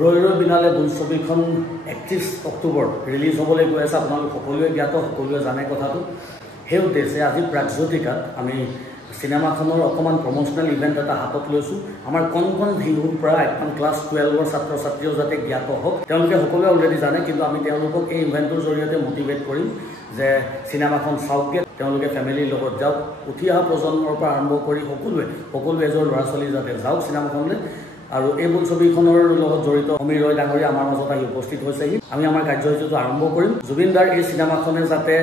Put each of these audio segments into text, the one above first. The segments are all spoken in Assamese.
ৰৈ ৰৈ বিনালে ছবিখন 31 অক্টোবৰ ৰিলিজ হ'বলৈ গৈ আছে। আপোনালোক সকলোৱে জ্ঞাত, সকলোৱে জানে কথাটো। সেই উদ্দেশ্যে আজি প্ৰাগজ্যোতিকাত আমি চিনেমাখনৰ অকণমান প্ৰমোচনেল ইভেণ্ট এটা হাতত লৈছোঁ। আমাৰ কণ ভিহুৰ পৰা এখন ক্লাছ 12ৰ ছাত্ৰ ছাত্ৰীও যাতে জ্ঞাত হওক। তেওঁলোকে সকলোৱে অলৰেডি জানে, কিন্তু আমি তেওঁলোকক এই ইভেণ্টটোৰ জৰিয়তে মটিভেট কৰিম যে চিনেমাখন চাওকগৈ, তেওঁলোকে ফেমিলিৰ লগত যাওক। উঠি অহা প্ৰজন্মৰ পৰা আৰম্ভ কৰি সকলো এজৰ ল'ৰা ছোৱালী যাতে যাওক চিনেমাখনলৈ। আৰু এই বোলছবিখনৰ লগত জড়িত সমীৰ ৰয় ডাঙৰীয়া আমাৰ মাজত আহি উপস্থিত হৈছেহি। আমি আমাৰ কাৰ্যসূচীটো আৰম্ভ কৰিম। জুবিনদাৰ এই চিনেমাখনে যাতে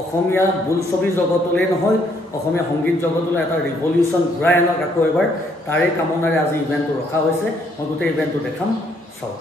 অসমীয়া বোলছবি জগতলৈ নহয়, অসমীয়া সংগীত জগতলৈ এটা ৰিভলিউশ্যন ঘূৰাই আনক আকৌ এবাৰ, তাৰে কামনাৰে আজি ইভেণ্টটো ৰখা হৈছে। মই গোটেই ইভেণ্টটো দেখাম, চাওক।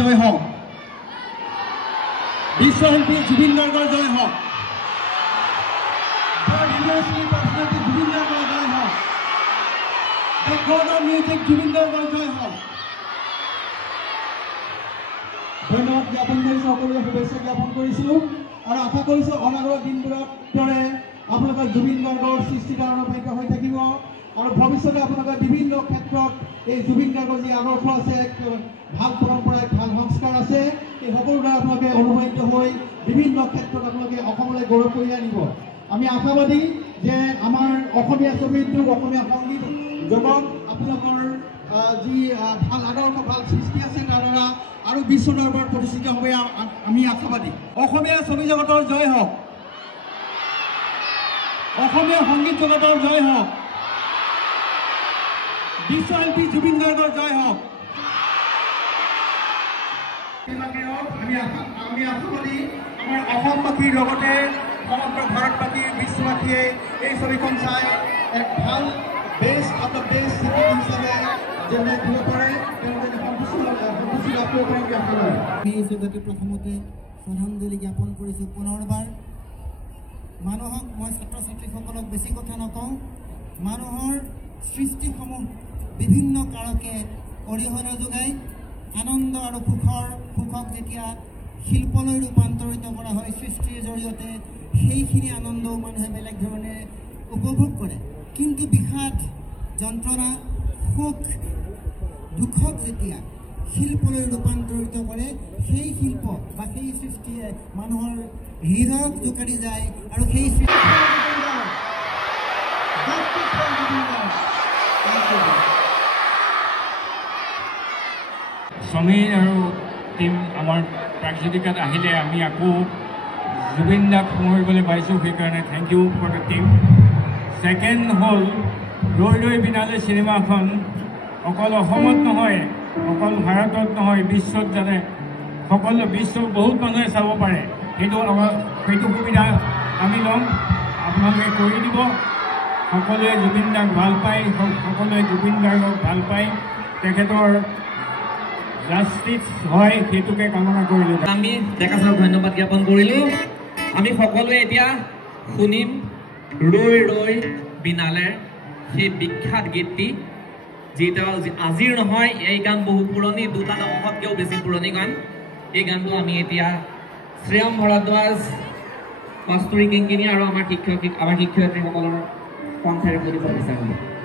জয় হোক, বিশ্বশিল্পী জুবিন গাৰ্গৰ জয় হোক, জুবিন গাৰ্গৰ জয় হোক, মিউজিক জুবিন গাৰ্গৰ জয় হোক। ধন্যবাদ জ্ঞাপন কৰিছোঁ, সকলোৱে শুভেচ্ছা জ্ঞাপন কৰিছোঁ আৰু আশা কৰিছোঁ অনাগত দিনবোৰত দৰে আপোনালোকৰ জুবিন গাৰ্গৰ সৃষ্টিকৰণ অব্যাহত হৈ থাকিব আৰু ভৱিষ্যতে আপোনালোকে বিভিন্ন ক্ষেত্ৰত এই জুবিন গাৰ্গৰ যি আদৰ্শ আছে, ভাল পৰম্পৰা, ভাল সংস্কাৰ আছে, এই সকলো দ্বাৰা আপোনালোকে অনুপ্ৰাণিত হৈ বিভিন্ন ক্ষেত্ৰত আপোনালোকে অসমলৈ গৌৰৱ কৰি আনিব। আমি আশাবাদী যে আমাৰ অসমীয়া ছবি উদ্যোগ, অসমীয়া সংগীত জগত আপোনালোকৰ যি ভাল আদৰ্শ, ভাল সৃষ্টি আছে তাৰ দ্বাৰা আৰু বিশ্ব দৰবাৰত প্ৰতিষ্ঠিত হ'ব আমি আশাবাদী। অসমীয়া ছবি জগতৰ জয় হওক, অসমীয়া সংগীত জগতৰ জয় হওক, বিশ্বশিল্পী জুবিন গাৰ্গৰ জয় হওক। আমি আশাবাদী আমাৰ অসমবাসীৰ লগতে সমগ্ৰ ভাৰতবাসীৰ, বিশ্ববাসীয়ে এই ছবিখন চাই এক ভাল বেষ্ট হিচাপে যেনে দিব পাৰে, তেওঁলোকে সন্তুষ্টি লাভ কৰিব পাৰে বুলি আশা কৰোঁ। আমি এই জগতে প্ৰথমতে শ্ৰদ্ধাঞ্জলি জ্ঞাপন কৰিছোঁ পুনৰবাৰ মানুহক। মই ছাত্ৰ ছাত্ৰীসকলক বেছি কথা নকওঁ। মানুহৰ সৃষ্টিসমূহ বিভিন্ন কাৰকে অৰিহণা যোগায়। আনন্দ আৰু সুখক যেতিয়া শিল্পলৈ ৰূপান্তৰিত কৰা হয় সৃষ্টিৰ জৰিয়তে, সেইখিনি আনন্দও মানুহে বেলেগ ধৰণে উপভোগ কৰে। কিন্তু বিষাদ, যন্ত্ৰণা, সুখ, দুখক যেতিয়া শিল্পলৈ ৰূপান্তৰিত কৰে, সেই শিল্প বা সেই সৃষ্টিয়ে মানুহৰ হৃদয়ক জোকাৰি যায় আৰু সেই সৃষ্টি সমীৰ আৰু টিম আমাৰ প্ৰাগজ্যোতিকাত আহিলে আমি আকৌ জুবিন দাক সোঁৱৰিবলৈ পাইছোঁ, সেইকাৰণে thank you for the team. Second হ'ল ৰৈ ৰৈ বিনালে চিনেমাখন অকল অসমত নহয়, অকল ভাৰতত নহয়, বিশ্বত যাতে সকলো বিশ্বৰ বহুত মানুহে চাব পাৰে, সেইটো সুবিধা আমি ল'ম আপোনালোকে কৰি দিব সকলোৱে জুবিন দাক ভাল পায় সকলোৱে জুবিন গাৰ্গক ভাল পায় তেখেতৰ জাষ্টিছ হয় সেইটোকে কামনা কৰিলোঁ আমি ডেকা ছাৰক ধন্যবাদ জ্ঞাপন কৰিলোঁ আমি সকলোৱে এতিয়া শুনিম ৰৈ ৰৈ বিনালে সেই বিখ্যাত গীতটি যিটো আজিৰ নহয় এই গান বহু পুৰণি দুটা দশকতকৈও বেছি পুৰণি গান এই গানটো আমি এতিয়া শ্ৰেয়ম ভৰদ্বাজ মাষ্টৰী কিংকিনী আৰু আমাৰ শিক্ষয়িত্ৰীসকলৰ কণ্ঠেৰে শুনিব বিচাৰোঁ